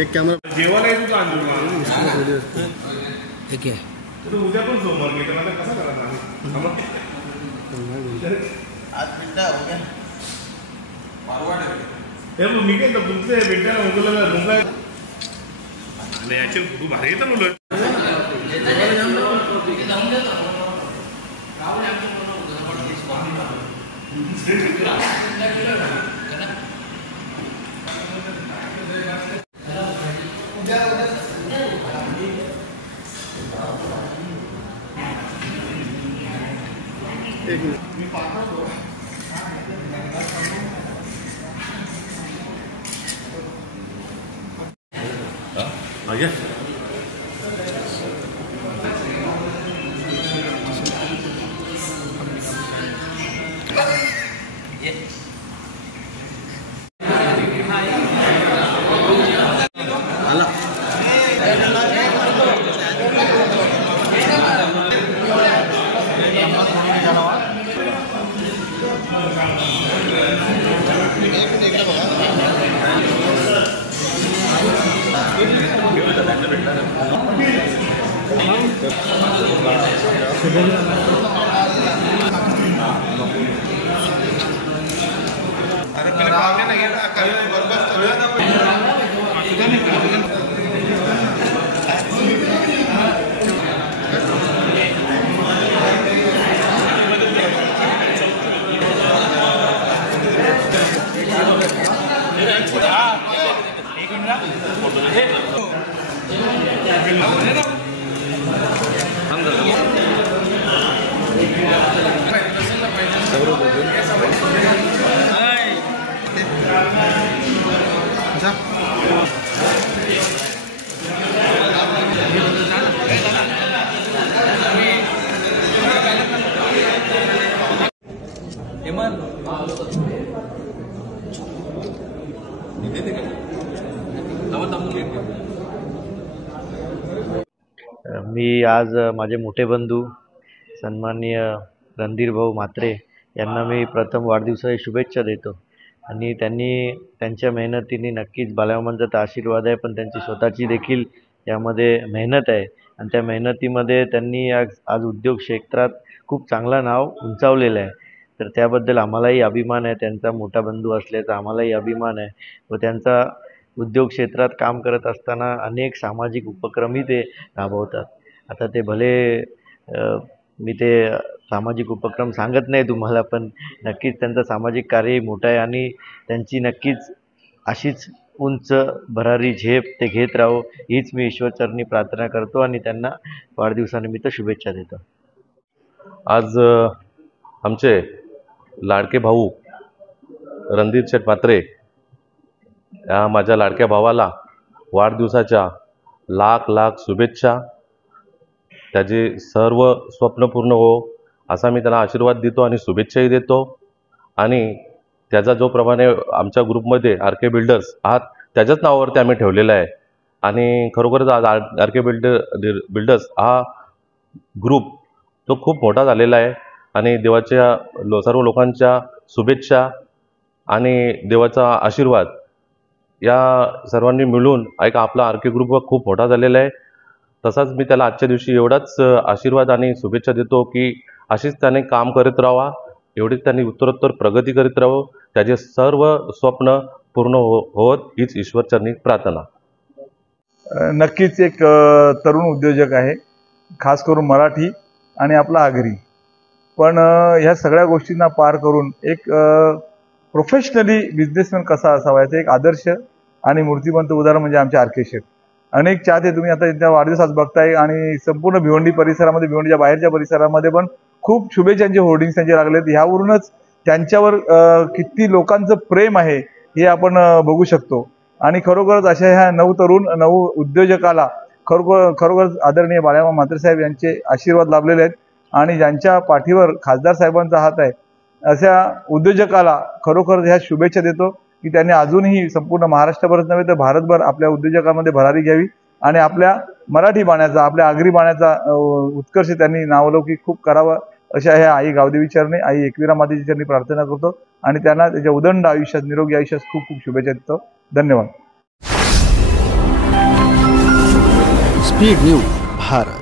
एक कॅमेरा जेवण आहे तुझं अंजुम ठीक आहे तू उद्या पण सोमवार घेतो मला कसं करायचं आम्ही मी काय तुमचे भेटायला मुंबईला याचे खूप भारी येतं मुलं एक मिनिट मी आज माझे मोठे बंधू सन्माननीय रणधीर भाऊ म्हात्रे यांना मी प्रथम वाढदिवसाच्या शुभेच्छा देतो आणि त्यांनी त्यांच्या मेहनतीने नक्कीच बालमामांचा आशीर्वाद आहे पण त्यांची स्वतःची देखील यामध्ये मेहनत आहे आणि त्या मेहनतीमध्ये त्यांनी आज उद्योग क्षेत्रात खूप चांगलं नाव उंचावलेलं आहे तर त्याबद्दल आम्हालाही अभिमान आहे त्यांचा मोठा बंधू असल्याचा आम्हालाही अभिमान आहे व त्यांचा उद्योग क्षेत्रात काम करत असताना अनेक सामाजिक उपक्रमही ते राबवतात आता ते भले मी ते सामाजिक उपक्रम सांगत नाही तुम्हाला पण नक्कीच त्यांचं सामाजिक कार्यही मोठं आहे आणि त्यांची नक्कीच अशीच उंच भरारी झेप ते घेत राहो हीच मी ईश्वरचरणी प्रार्थना करतो आणि त्यांना वाढदिवसानिमित्त शुभेच्छा देतो. आज आमचे लाडके भाऊ रणधीर शेठ म्हात्रे या माझ्या लाडक्या भावाला वाढदिवसाच्या लाख लाख शुभेच्छा. त्याचे सर्व स्वप्न पूर्ण हो असा मी त्याला आशीर्वाद देतो आणि शुभेच्छाही देतो. आणि त्याचा जो प्रमाणे आमच्या ग्रुपमध्ये आर के बिल्डर्स आहात त्याच्याच नावावरती आम्ही ठेवलेला आहे आणि खरोखरच आज आर के बिल्डर्स हा ग्रुप तो खूप मोठा झालेला आहे आणि देवाच्या सर्व लोकांच्या शुभेच्छा आणि देवाचा आशीर्वाद या सर्वांनी मिळून आपला आर के ग्रुप खूप मोठा झालेला आहे. तसाच मी त्याला आजच्या दिवशी एवढाच आशीर्वाद आणि शुभेच्छा देतो की अशीच त्याने काम करत राहावा एवढीच त्यांनी उत्तरोत्तर प्रगती करीत राहावं त्याचे सर्व स्वप्न पूर्ण होत हीच ईश्वरचरणी प्रार्थना. नक्कीच एक तरुण उद्योजक आहे खास करून मराठी आणि आपला आगरी पण ह्या सगळ्या गोष्टींना पार करून एक प्रोफेशनली बिझनेसमॅन कसा असावा याचं एक आदर्श आणि मूर्तिमंत उदाहरण म्हणजे आमचे आर.के. शेठ. अनेक चाहते तुम्ही आता त्यांच्या वाढदिवसात बघताय आणि संपूर्ण भिवंडी परिसरामध्ये, भिवंडीच्या बाहेरच्या परिसरामध्ये पण खूप शुभेच्छांचे होर्डिंग्स त्यांचे लागलेत. ह्यावरूनच त्यांच्यावर किती लोकांचं प्रेम आहे हे आपण बघू शकतो. आणि खरोखरच अशा ह्या नऊ उद्योजकाला खरोखरच आदरणीय बाळामामा म्हात्रे साहेब यांचे आशीर्वाद लाभलेले आहेत आणि ज्यांच्या पाठीवर खासदार साहेबांचा हात आहे अशा उद्योजकाला खरोखर ह्या शुभेच्छा देतो की त्यांनी अजूनही संपूर्ण महाराष्ट्रभरच नव्हे तर भारतभर आपल्या उद्योजकांमध्ये भरारी घ्यावी आणि आपल्या मराठी बाण्याचा, आपल्या आगरी बाण्याचा उत्कर्ष त्यांनी नावलौकिक खूप करावा अशा ह्या आई गावदेवी चरणी, आई एकविरा मातेची चरणी प्रार्थना करतो आणि त्यांना त्याच्या उदंड आयुष्यात, निरोगी आयुष्यात खूप खूप शुभेच्छा देतो. धन्यवाद. Speed news Bharat.